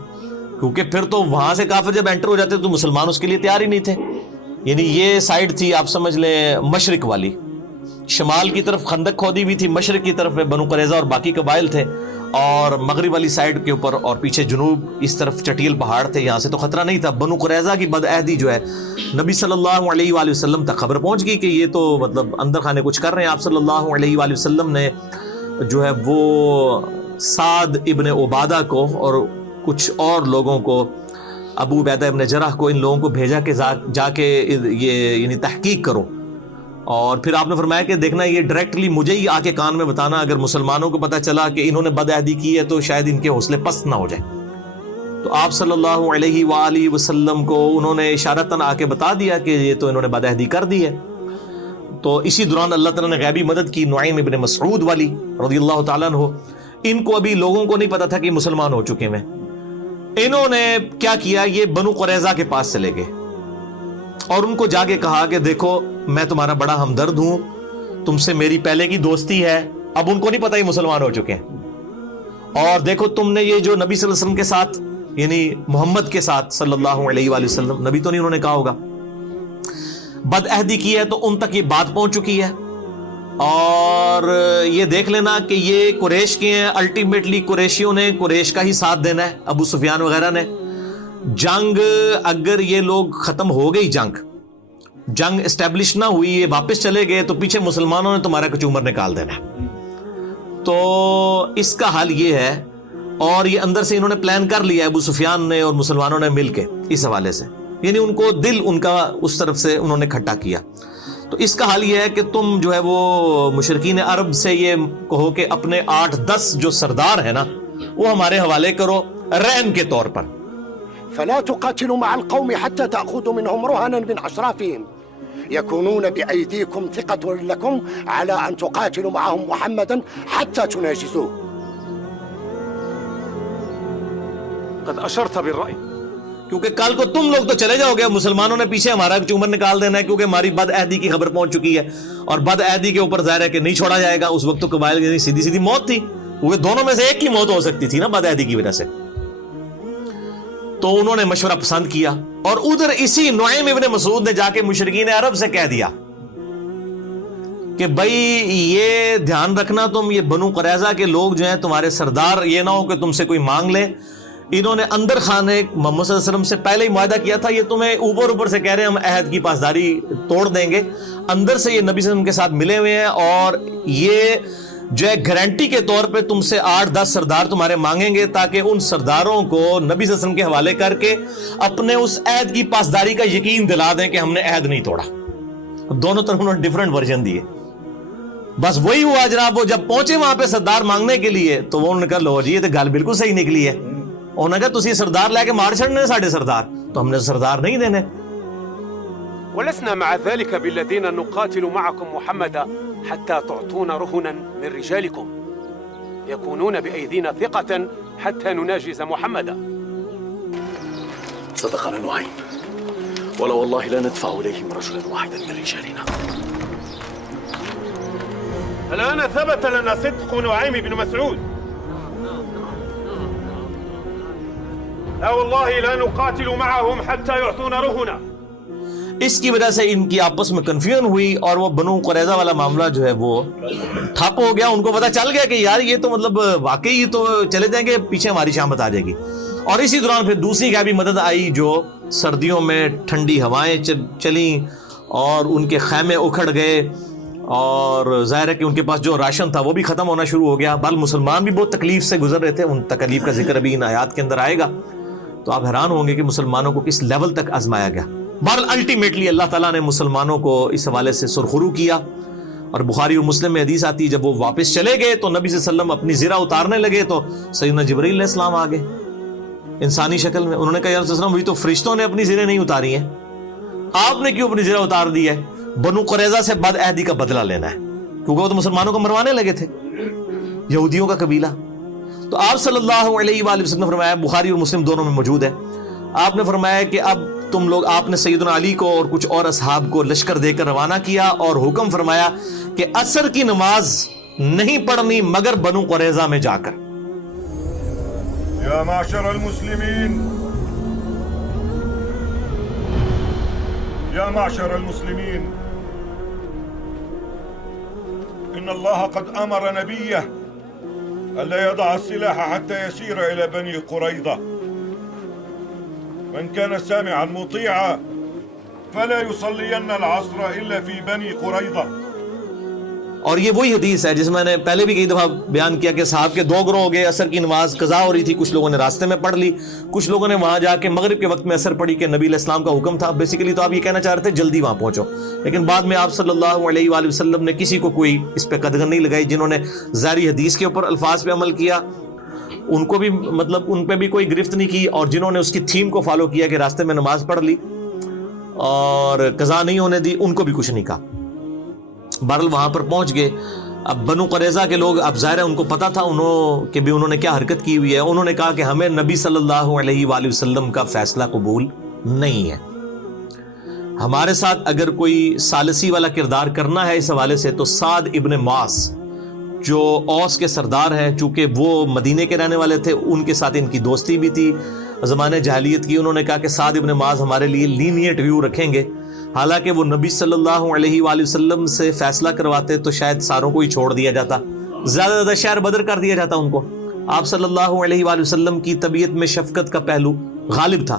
کیونکہ پھر تو وہاں سے کافر جب انٹر ہو جاتے تو مسلمان اس کے لیے تیار ہی نہیں تھے. یعنی یہ سائیڈ تھی آپ سمجھ لیں مشرق والی، شمال کی طرف خندق کھودی ہوئی تھی، مشرق کی طرف بنو قریظہ اور باقی قبائل تھے، اور مغرب والی سائیڈ کے اوپر اور پیچھے جنوب اس طرف چٹیل پہاڑ تھے، یہاں سے تو خطرہ نہیں تھا. بنو قریظہ کی بد عہدی جو ہے نبی صلی اللہ علیہ وآلہ وسلم تک خبر پہنچ گئی کہ یہ تو مطلب اندر خانے کچھ کر رہے ہیں. آپ صلی اللہ علیہ وآلہ وسلم نے جو ہے وہ سعد ابن عبادہ کو اور کچھ اور لوگوں کو، ابو عبیدہ ابن جرح کو، ان لوگوں کو بھیجا کہ جا کے یہ یعنی تحقیق کرو. اور پھر آپ نے فرمایا کہ دیکھنا یہ ڈائریکٹلی مجھے ہی آ کے کان میں بتانا، اگر مسلمانوں کو پتہ چلا کہ انہوں نے بد عہدی کی ہے تو شاید ان کے حوصلے پست نہ ہو جائے. تو آپ صلی اللہ علیہ وآلہ وسلم کو انہوں نے اشارتاً آ کے بتا دیا کہ یہ تو انہوں نے بد عہدی کر دی ہے. تو اسی دوران اللہ تعالیٰ نے غیبی مدد کی نعیم ابن مسعود والی رضی اللہ تعالیٰ عنہ. ان کو ابھی لوگوں کو نہیں پتا تھا کہ مسلمان ہو چکے ہیں. انہوں نے کیا کیا، یہ بنو قریظہ کے پاس چلے گئے اور ان کو جا کے کہا کہ دیکھو میں تمہارا بڑا ہمدرد ہوں، تم سے میری پہلے کی دوستی ہے. اب ان کو نہیں پتا یہ مسلمان ہو چکے ہیں، اور دیکھو تم نے یہ جو نبی صلی اللہ علیہ وسلم کے ساتھ یعنی محمد کے ساتھ صلی اللہ علیہ وآلہ وسلم، نبی تو نہیں انہوں نے کہا ہوگا، بد عہدی کی ہے، تو ان تک یہ بات پہنچ چکی ہے. اور یہ دیکھ لینا کہ یہ قریش کے ہیں، الٹیمیٹلی قریشیوں نے قریش کا ہی ساتھ دینا ہے، ابو سفیان وغیرہ نے. جنگ اگر یہ لوگ ختم ہو گئی، جنگ اسٹیبلش نہ ہوئی، یہ واپس چلے گئے تو پیچھے مسلمانوں نے تمہارا کچومر نکال دینا ہے. تو اس کا حل یہ ہے، اور یہ اندر سے انہوں نے پلان کر لیا ابو سفیان نے اور مسلمانوں نے مل کے اس حوالے سے، یعنی ان کو دل ان کا اس طرف سے انہوں نے کھٹا کیا. تو اس کا حل یہ ہے کہ تم جو ہے وہ مشرکین عرب سے یہ کہو کہ اپنے 8-10 جو سردار ہیں نا وہ ہمارے حوالے کرو رہن کے طور پر. فلا تقاتلوا مع القوم حتى تأخذوا منهم رهنا من أشرافهم يكونون بأيديكم ثقة لكم على أن تقاتلوا معهم محمدا حتى تناجزوه. قد أشرت بالرأي. کیونکہ کل کو تم لوگ تو چلے جاؤ گے, مسلمانوں نے پیچھے ہمارا چومر نکال دینا ہے, کیونکہ ہماری بد عہدی کی خبر پہنچ چکی ہے, اور بد عہدی کے اوپر ظاہر ہے کہ نہیں چھوڑا جائے گا. اس وقت تو قبائل کی سیدھی سیدھی موت تھی, کیونکہ دونوں میں سے ایک کی موت ہو سکتی تھی نا بد عہدی کی وجہ سے. تو انہوں نے مشورہ پسند کیا, اور ادھر اسی نعیم ابن مسعود نے جا کے مشرکین عرب سے کہہ دیا کہ بھائی یہ دھیان رکھنا, تم یہ بنو قریظہ کے لوگ جو ہیں تمہارے سردار, یہ نہ ہو کہ تم سے کوئی مانگ لے. انہوں نے اندر خانے محمد صلی اللہ علیہ وسلم سے پہلے ہی معاہدہ کیا تھا, یہ تمہیں اوپر سے کہہ رہے ہیں ہم عہد کی پاسداری توڑ دیں گے. اندر سے یہ نبی صلی اللہ علیہ وسلم کے ساتھ ملے ہوئے ہیں, اور یہ جو ہے گارنٹی کے طور پہ تم سے 8-10 سردار تمہارے مانگیں گے, تاکہ ان سرداروں کو نبی صلی اللہ علیہ وسلم کے حوالے کر کے اپنے اس عہد کی پاسداری کا یقین دلا دیں کہ ہم نے عہد نہیں توڑا. دونوں طرف انہوں نے ڈیفرنٹ ورژن دیے. بس وہی ہوا جناب, وہ جب پہنچے وہاں پہ سردار مانگنے کے لیے تو وہ انہوں نے کہا لو جی یہ تو گل بالکل صحیح نکلی ہے. انہوں نے کہا تسی سردار لے کے مار چھڑنے ساڑھے سردار, تو ہم نے سردار نہیں دینے. ولسنا مع ذلك بالذين نقاتل معكم محمدا حتى تعطون رهنا من رجالكم يكونون بأيدينا ثقة حتى نناجز محمدا. صدقنا نعيم ولا والله لا ندفع إليهم رجلا واحدا من رجالنا. الآن ثبت لنا صدق نعيم بن مسعود. لا والله لا نقاتل معهم حتى يعطون رهنا. اس کی وجہ سے ان کی آپس میں کنفیوژن ہوئی, اور وہ بنو قریظہ والا معاملہ جو ہے وہ ٹھپ ہو گیا. ان کو پتہ چل گیا کہ یار یہ تو مطلب واقعی تو چلے جائیں گے, پیچھے ہماری شامت آ جائے گی. اور اسی دوران پھر دوسری غیبی مدد آئی, جو سردیوں میں ٹھنڈی ہوائیں چلیں اور ان کے خیمے اکھڑ گئے, اور ظاہر ہے کہ ان کے پاس جو راشن تھا وہ بھی ختم ہونا شروع ہو گیا. بل مسلمان بھی بہت تکلیف سے گزر رہے تھے, ان تکلیف کا ذکر ابھی ان آیات کے اندر آئے گا. تو آپ حیران ہوں گے کہ مسلمانوں کو کس لیول تک آزمایا گیا. بہرحال الٹیمیٹلی اللہ تعالیٰ نے مسلمانوں کو اس حوالے سے سرخرو کیا. اور بخاری اور مسلم میں حدیث آتی ہے, جب وہ واپس چلے گئے تو نبی صلی اللہ علیہ وسلم اپنی زرہ اتارنے لگے تو سیدنا جبرائیل علیہ السلام آ گئے انسانی شکل میں. انہوں نے کہا یا رسول اللہ وہی تو فرشتوں نے اپنی زرہیں نہیں اتاری ہیں, آپ نے کیوں اپنی زرہ اتار دی ہے؟ بنو قریظہ سے بد عہدی کا بدلہ لینا ہے, کیونکہ وہ تو مسلمانوں کو مروانے لگے تھے, یہودیوں کا قبیلہ. تو آپ صلی اللہ علیہ وآلہ وسلم نے فرمایا, بخاری اور مسلم دونوں میں موجود ہے, آپ نے فرمایا کہ اب تم لوگ, آپ نے سیدنا علی کو اور کچھ اور اصحاب کو لشکر دے کر روانہ کیا, اور حکم فرمایا کہ عصر کی نماز نہیں پڑھنی مگر بنو قریظہ میں جا کر. يا معشر المسلمين يا معشر المسلمين إن الله قد أمر نبيه ألا يضع السلاح حتى يسير إلى بني قريظة. من كان سامعا مطيعا فلا يصلين العصر إلا في بني قريظة. اور یہ وہی حدیث ہے جس میں نے پہلے بھی کئی دفعہ بیان کیا کہ صحاب کے 2 گروہ ہو گئے, عصر کی نماز قضا ہو رہی تھی, کچھ لوگوں نے راستے میں پڑھ لی, کچھ لوگوں نے وہاں جا کے مغرب کے وقت میں عصر پڑھی کہ نبی علیہ السلام کا حکم تھا. بیسیکلی تو آپ یہ کہنا چاہ رہے تھے جلدی وہاں پہنچو, لیکن بعد میں آپ صلی اللہ علیہ وآلہ وسلم نے کسی کو کوئی اس پہ قدغن نہیں لگائی. جنہوں نے ظاہری حدیث کے اوپر الفاظ پہ عمل کیا ان کو بھی مطلب ان پہ بھی کوئی گرفت نہیں کی, اور جنہوں نے اس کی تھیم کو فالو کیا کہ راستے میں نماز پڑھ لی اور قضا نہیں ہونے دی, ان کو بھی کچھ نہیں کہا. بہرحال وہاں پر پہنچ گئے. اب بنو قریظہ کے لوگ, اب ظاہر ہے ان کو پتا تھا انہوں نے کیا حرکت کی ہوئی ہے. انہوں نے کہا کہ ہمیں نبی صلی اللہ علیہ وآلہ وسلم کا فیصلہ قبول نہیں ہے, ہمارے ساتھ اگر کوئی ثالثی والا کردار کرنا ہے اس حوالے سے تو سعد ابن معاذ جو اوس کے سردار ہیں, چونکہ وہ مدینے کے رہنے والے تھے, ان کے ساتھ ان کی دوستی بھی تھی زمانے جاہلیت کی. انہوں نے کہا کہ سعد ابن معاذ ہمارے لیے لینیٹ ویو رکھیں گے, حالانکہ وہ نبی صلی اللہ علیہ وآلہ وسلم سے فیصلہ کرواتے تو شاید ساروں کو ہی چھوڑ دیا جاتا, زیادہ زیادہ شہر بدر کر دیا جاتا ان کو. آپ صلی اللہ علیہ وآلہ وسلم کی طبیعت میں شفقت کا پہلو غالب تھا.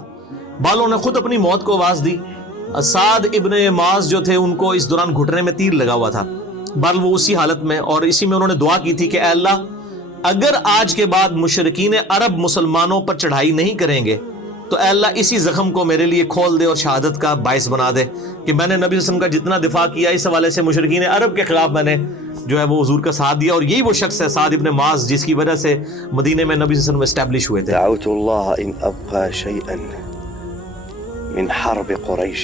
بالوں نے خود اپنی موت کو آواز دی. سعد ابن معاذ جو تھے ان کو اس دوران گھٹنے میں تیر لگا ہوا تھا, بہرحال وہ اسی حالت میں, اور اسی میں انہوں نے دعا کی تھی کہ اے اللہ اگر آج کے بعد مشرکین عرب مسلمانوں پر چڑھائی نہیں کریں گے تو اے اللہ اسی زخم کو میرے لیے کھول دے اور شہادت کا باعث بنا دے کہ میں نے نبی صلی اللہ علیہ وسلم کا جتنا دفاع کیا اس حوالے سے مشرکین عرب کے خلاف میں نے جو ہے وہ حضور کا ساتھ دیا. اور یہی وہ شخص ہے سعد ابن معاذ جس کی وجہ سے مدینے میں نبی صلی اللہ علیہ وسلم اسٹیبلش ہوئے تھے. دعوت اللہ ان ابقى شيئا من حرب قريش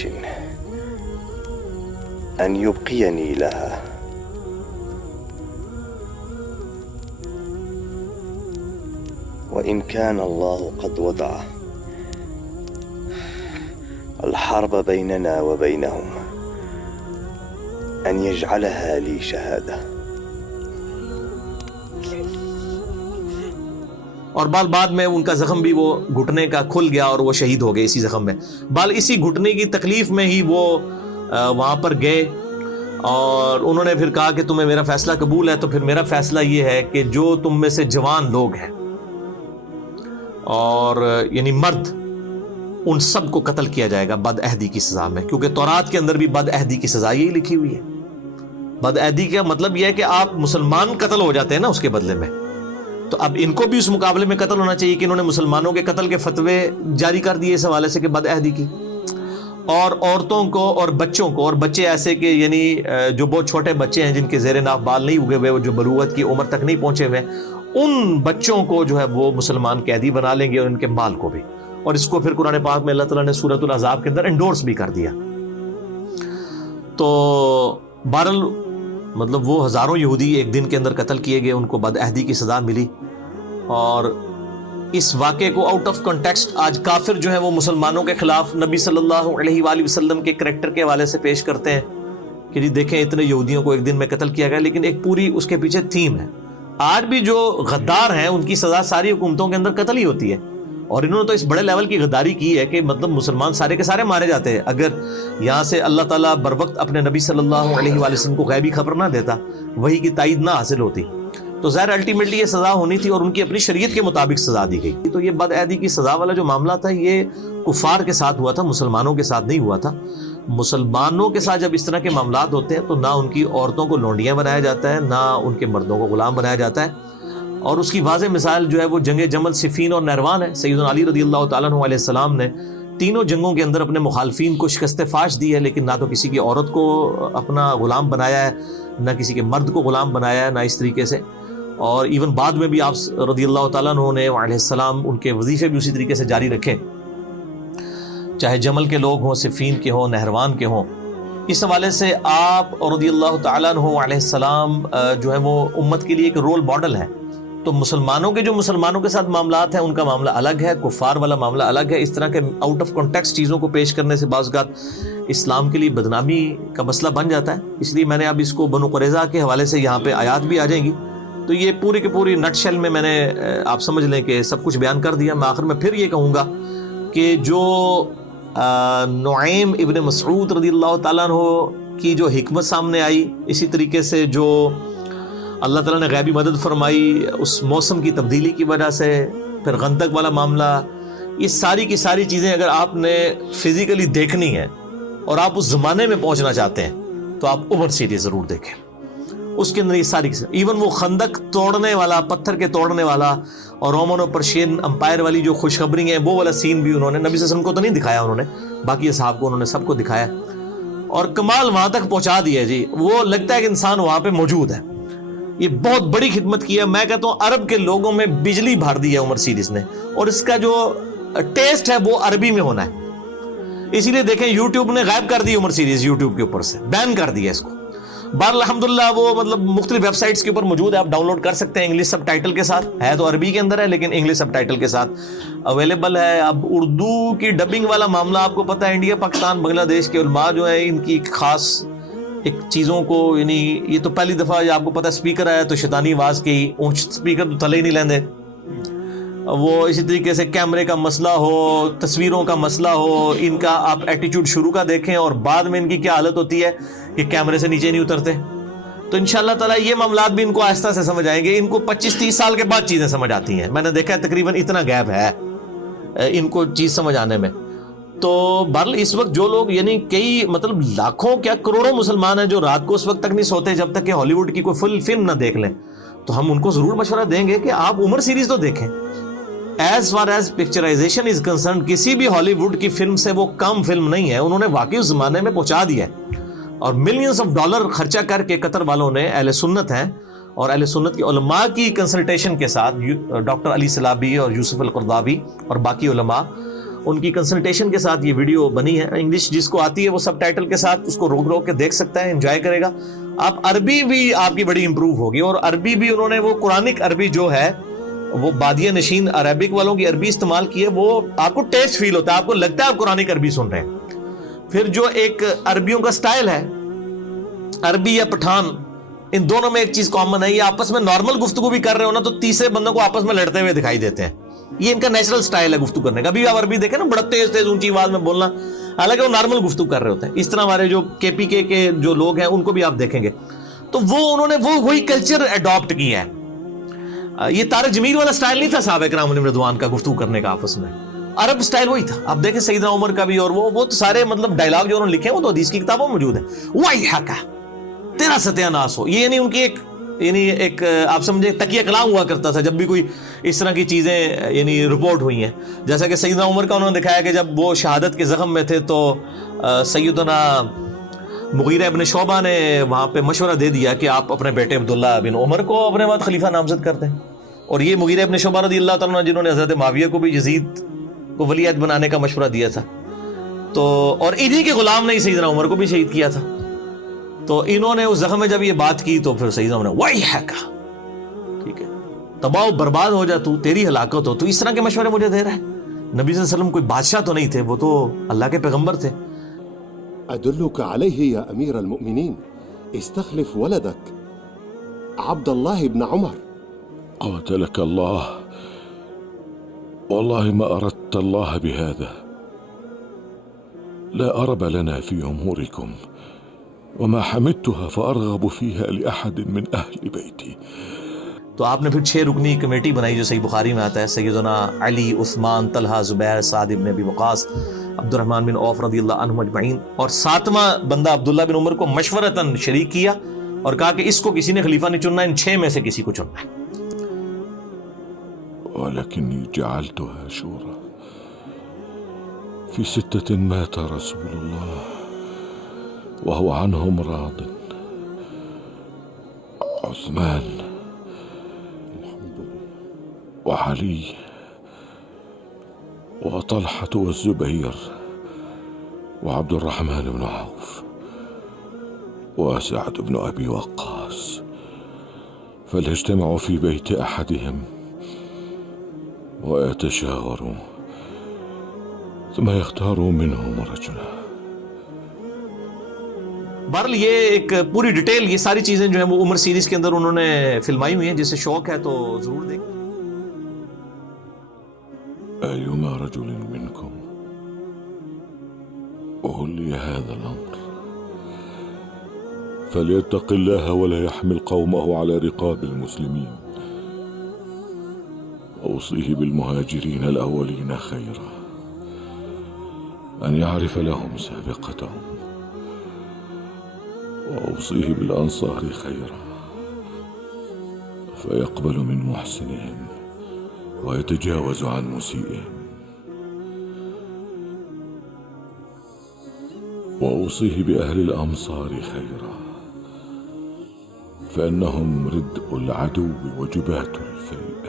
ان يبقيني لها وإن كان الله قد وضعه الحرب بيننا وبينهم أن يجعلها لي شهادة. اور بعد میں ان کا زخم بھی وہ گھٹنے کا کھل گیا اور وہ شہید ہو گئے اسی زخم میں. اسی گھٹنے کی تکلیف میں ہی وہ وہاں پر گئے اور انہوں نے پھر کہا کہ تمہیں میرا فیصلہ قبول ہے تو پھر میرا فیصلہ یہ ہے کہ جو تم میں سے جوان لوگ ہیں اور یعنی مرد، ان سب کو قتل کیا جائے گا بد عہدی کی سزا میں، کیونکہ تورات کے اندر بھی بد عہدی کی سزا یہی لکھی ہوئی ہے. بد عہدی کا مطلب یہ ہے کہ آپ مسلمان قتل ہو جاتے ہیں نا اس کے بدلے میں، تو اب ان کو بھی اس مقابلے میں قتل ہونا چاہیے کہ انہوں نے مسلمانوں کے قتل کے فتوے جاری کر دیے اس حوالے سے کہ بد عہدی کی. اور عورتوں کو اور بچوں کو، اور بچے ایسے کہ یعنی جو بہت چھوٹے بچے ہیں جن کے زیر ناف بال نہیں اگے ہوئے، جو بلوغت کی عمر تک نہیں پہنچے ہوئے، ان بچوں کو جو ہے وہ مسلمان قیدی بنا لیں گے اور ان کے مال کو بھی. اور اس کو پھر قرآن پاک میں اللہ تعالیٰ نے سورۃ الاحزاب کے اندر انڈورس بھی کر دیا. تو بہرحال مطلب وہ ہزاروں یہودی ایک دن کے اندر قتل کیے گئے، ان کو بد عہدی کی سزا ملی. اور اس واقعے کو آؤٹ آف کنٹیکسٹ آج کافر جو ہیں وہ مسلمانوں کے خلاف نبی صلی اللہ علیہ وآلہ وسلم کے کریکٹر کے حوالے سے پیش کرتے ہیں کہ جی دیکھیں اتنے یہودیوں کو ایک دن میں قتل کیا گیا، لیکن ایک پوری اس کے پیچھے تھیم ہے. آج بھی جو غدار ہیں ان کی سزا ساری حکومتوں کے اندر قتل ہی ہوتی ہے، اور انہوں نے تو اس بڑے لیول کی غداری کی ہے کہ مطلب مسلمان سارے کے سارے مارے جاتے ہیں. اگر یہاں سے اللہ تعالیٰ بر وقت اپنے نبی صلی اللہ علیہ وآلہ وسلم کو غیبی خبر نہ دیتا، وحی کی تائید نہ حاصل ہوتی، تو ظاہر الٹیمیٹلی یہ سزا ہونی تھی اور ان کی اپنی شریعت کے مطابق سزا دی گئی. تو یہ بد عہدی کی سزا والا جو معاملہ تھا یہ کفار کے ساتھ ہوا تھا، مسلمانوں کے ساتھ نہیں ہوا تھا. مسلمانوں کے ساتھ جب اس طرح کے معاملات ہوتے ہیں تو نہ ان کی عورتوں کو لونڈیاں بنایا جاتا ہے، نہ ان کے مردوں کو غلام بنایا جاتا ہے. اور اس کی واضح مثال جو ہے وہ جنگ جمل، صفین اور نہروان ہے. سیدنا علی رضی اللہ تعالیٰ عنہ علیہ السلام نے تینوں جنگوں کے اندر اپنے مخالفین کو شکست فاش دی ہے، لیکن نہ تو کسی کی عورت کو اپنا غلام بنایا ہے، نہ کسی کے مرد کو غلام بنایا ہے، نہ اس طریقے سے. اور ایون بعد میں بھی آپ رضی اللہ تعالیٰ عنہ نے علیہ السلام ان کے وظیفے بھی اسی طریقے سے جاری رکھے، چاہے جمل کے لوگ ہوں، صفین کے ہوں، نہروان کے ہوں. اس حوالے سے آپ رضی اللہ تعالیٰ عنہ علیہ السلام جو ہے وہ امت کے لیے ایک رول ماڈل ہے. تو مسلمانوں کے جو مسلمانوں کے ساتھ معاملات ہیں ان کا معاملہ الگ ہے، کفار والا معاملہ الگ ہے. اس طرح کے آؤٹ آف کانٹیکسٹ چیزوں کو پیش کرنے سے بعض اوقات اسلام کے لیے بدنامی کا مسئلہ بن جاتا ہے. اس لیے میں نے اب اس کو بنو قریظہ کے حوالے سے یہاں پہ آیات بھی آ جائیں گی، تو یہ پوری کی پوری نٹ شیل میں نے آپ سمجھ لیں کہ سب کچھ بیان کر دیا. میں آخر میں پھر یہ کہوں گا کہ جو نعیم ابن مسعود رضی اللہ تعالیٰ عنہ کی جو حکمت سامنے آئی، اسی طریقے سے جو اللہ تعالیٰ نے غیبی مدد فرمائی اس موسم کی تبدیلی کی وجہ سے، پھر خندق والا معاملہ، یہ ساری کی ساری چیزیں اگر آپ نے فزیکلی دیکھنی ہے اور آپ اس زمانے میں پہنچنا چاہتے ہیں تو آپ عمر سیریز ضرور دیکھیں. اس کے اندر یہ ساری ایون وہ خندق توڑنے والا، پتھر کے توڑنے والا اور رومن اور پرشین امپائر والی جو خوشخبری ہیں وہ والا سین بھی انہوں نے نبی صلی اللہ علیہ وسلم کو تو نہیں دکھایا، انہوں نے باقی اصحاب کو انہوں نے سب کو دکھایا اور کمال وہاں تک پہنچا دیا. جی وہ لگتا ہے کہ انسان وہاں پہ موجود ہے. یہ بہت بڑی خدمت کی ہے. میں کہتا ہوں عرب کے لوگوں میں بجلی بھر دی ہے عمر سیریز نے، اور اس کا جو ٹیسٹ ہے وہ عربی میں ہونا ہے. اسی لیے دیکھیں یوٹیوب نے غائب کر دی عمر سیریز، یوٹیوب کے اوپر سے بین کر دیا اس کو. بہر الحمدللہ وہ مطلب مختلف ویب سائٹس کے اوپر موجود ہے، آپ ڈاؤن لوڈ کر سکتے ہیں انگلش سب ٹائٹل کے ساتھ. ہے تو عربی کے اندر ہے لیکن انگلش سب ٹائٹل کے ساتھ اویلیبل ہے. اب اردو کی ڈبنگ والا معاملہ آپ کو پتہ ہے، انڈیا پاکستان بنگلہ دیش کے علماء جو ہیں ان کی ایک خاص ایک چیزوں کو، یعنی یہ تو پہلی دفعہ آپ کو پتہ اسپیکر آیا تو شیطانی آواز کی اونچ اسپیکر تو تھلے ہی نہیں لیندے. وہ اسی طریقے سے کیمرے کا مسئلہ ہو، تصویروں کا مسئلہ ہو، ان کا آپ ایٹیچیوڈ شروع کا دیکھیں اور بعد میں ان کی کیا حالت ہوتی ہے کہ کیمرے سے نیچے نہیں اترتے. تو انشاءاللہ تعالیٰ یہ معاملات بھی ان کو آہستہ سے سمجھ آئیں گے. ان کو 25-30 سال کے بعد چیزیں سمجھ آتی ہیں. میں نے دیکھا ہے تقریباً اتنا گیپ ہے ان کو چیز سمجھ آنے میں. تو بہرحال اس وقت جو لوگ یعنی کئی مطلب لاکھوں کیا کروڑوں مسلمان ہیں جو رات کو اس وقت تک نہیں سوتے جب تک کہ ہالی ووڈ کی کوئی فل فلم نہ دیکھ لیں، تو ہم ان کو ضرور مشورہ دیں گے کہ آپ عمر سیریز تو دیکھیں. As far as picturisation is concerned کسی بھی ہالی ووڈ کی فلم سے وہ کم فلم نہیں ہے. انہوں نے واقعی اس زمانے میں پہنچا دیا ہے اور ملینز آف ڈالر خرچہ کر کے قطر والوں نے، اہل سنت ہیں اور اہل سنت کے علماء کی کنسلٹیشن کے ساتھ، ڈاکٹر علی سلابی اور یوسف القرضاوی اور باقی علماء، ان کی کنسلٹیشن کے ساتھ یہ ویڈیو بنی ہے. انگلش جس کو آتی ہے وہ سب ٹائٹل کے ساتھ اس کو روک کے دیکھ سکتا ہے، انجوائے کرے گا. آپ عربی بھی آپ کی بڑی امپروو ہوگی، اور عربی بھی انہوں نے وہ قرآنک عربی جو ہے وہ بادیہ نشین عربک والوں کی عربی استعمال کی ہے، وہ آپ کو ٹیسٹ فیل ہوتا ہے، آپ کو لگتا ہے آپ قرآنک عربی سن رہے ہیں. پھر جو ایک عربیوں کا سٹائل ہے، عربی یا پٹھان، ان دونوں میں ایک چیز کامن ہے، یہ آپس میں نارمل گفتگو بھی کر رہے ہو نا تو تیسرے بندوں کو آپس میں لڑتے ہوئے دکھائی دیتے ہیں. یہ ان کا نیچرل سٹائل ہے گفتگو کرنے کا. ابھی آپ عربی دیکھیں نا، بڑا تیز تیز اونچی آواز میں بولنا، حالانکہ وہ نارمل گفتگو کر رہے ہوتے ہیں. اس طرح ہمارے جو KPK کے جو لوگ ہیں ان کو بھی آپ دیکھیں گے تو انہوں نے وہی کلچر اڈاپٹ کیا ہے. یہ طارق جمیل والا سٹائل نہیں تھا صحابہ کرام علیہم رضوان کا گفتگو کرنے کا آپس میں، عرب سٹائل وہی تھا. آپ دیکھیں سیدنا عمر کا بھی، اور وہ تو سارے مطلب ڈائلاگ جو انہوں نے لکھے ہیں وہ تو حدیث کی کتابوں میں موجود ہے. وَيْحَكَ تیرا ستیہ ناس ہو. یہ یعنی ان کی ایک آپ سمجھے تکیہ کلام ہوا کرتا تھا جب بھی کوئی اس طرح کی چیزیں یعنی رپورٹ ہوئی ہیں. جیسا کہ سیدنا عمر کا انہوں نے دکھایا کہ جب وہ شہادت کے زخم میں تھے تو سیدنا مغیرہ ابن شعبہ نے وہاں پہ مشورہ دے دیا کہ آپ اپنے بیٹے عبداللہ بن عمر کو اپنے بعد خلیفہ نامزد کر دیں. اور یہ مغیرہ ابن شعبہ رضی اللہ تعالیٰ عنہ جنہوں نے حضرت معاویہ کو بھی یزید کو ولی عہد بنانے کا مشورہ دیا تھا، تو اور انہی کے غلام نے سیدنا عمر کو بھی شہید کیا تھا. تو انہوں نے اس زخم میں جب یہ بات کی تو پھر سیدنا عمر نے وَيْحَكَ، ٹھیک ہے تباہ و برباد ہو جا تو، تیری ہلاکت ہو، تو اس طرح کے مشورے مجھے دے رہا ہے. نبی صلی اللہ علیہ وسلم کوئی بادشاہ تو نہیں تھے، وہ تو اللہ کے پیغمبر تھے. أدلك عليه يا أمير المؤمنين، استخلف ولدك عبد الله بن عمر. قاتلك الله، والله ما أردت الله بهذا. لا أرب لنا في أموركم، وما حمدتها فأرغب فيها لأحد من أهل بيتي. تو آپ نے پھر 6 رکنی کمیٹی بنائی جو صحیح بخاری میں آتا ہے، سیدنا علی، عثمان، طلحہ، زبیر، سعد بن ابی وقاص، عبد الرحمن بن عوف رضی اللہ عنہم اجمعین، اور 7واں بندہ عبداللہ بن عمر کو مشورتاً شریک کیا اور کہا کہ اس کو کسی نے خلیفہ نہیں چننا، ان 6 میں سے کسی کو چننا ہے. ولكني جعلتها شورى. في 6 مات رسول الله وهو عنهم راض: عثمان وعلي وطلحة والزبير وعبد الرحمن بن عوف وسعد بن أبي وقاص. فليجتمعوا في بيت أحدهم ويتشاوروا ثم يختاروا منهم رجلا. بہرحال یہ ایک پوری ڈیٹیل، یہ ساری چیزیں جو ہیں وہ عمر سیریز کے اندر انہوں نے فلمائی ہوئی ہیں، جسے شوق ہے تو ضرور دیکھیں. أيما رجل منكم ولي هذا الأمر فليتق الله ولا يحمل قومه على رقاب المسلمين. أوصيه بالمهاجرين الأولين خيرا أن يعرف لهم سابقتهم، وأوصيه بالأنصار خيرا فيقبل من محسنهم ويتجاوز عن مسيئهم، وأوصيه بأهل الأمصار خيرا فإنهم ردء العدو وجبات الفيء.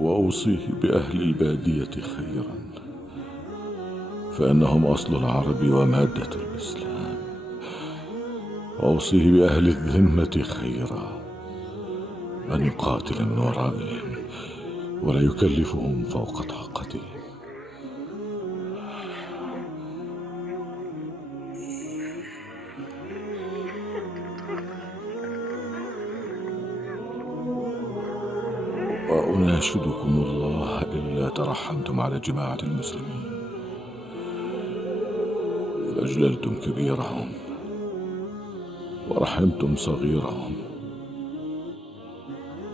وأوصيه بأهل البادية خيرا فإنهم أصل العرب ومادة الإسلام. وأوصيه بأهل الذمة خيرا أن يقاتل من ورائهم ولا يكلفهم فوق طاقتهم. وأناشدكم الله إلا ترحمتم على جماعة المسلمين فأجللتم كبيرهم ورحمتم صغيرهم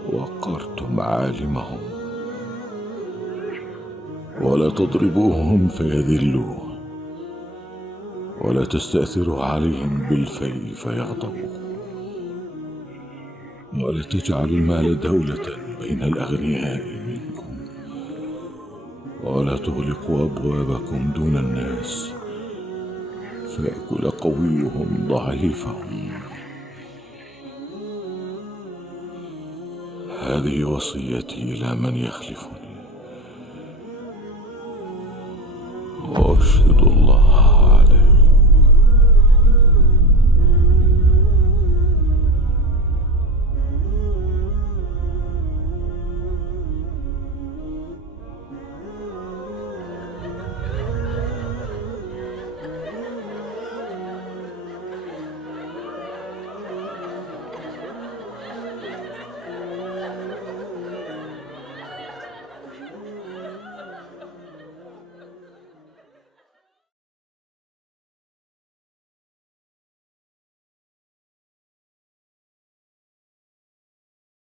ووقرتم عالمهم، ولا تضربوهم فيذلوا ولا تستأثروا عليهم بالفيء فيغضبوا، ولا تجعلوا المال دولة بين الأغنياء منكم، ولا تغلقوا أبوابكم دون الناس فيأكل قويهم ضعيفهم. هذه وصيتي إلى من يخلفني، وأشهد الله عليه.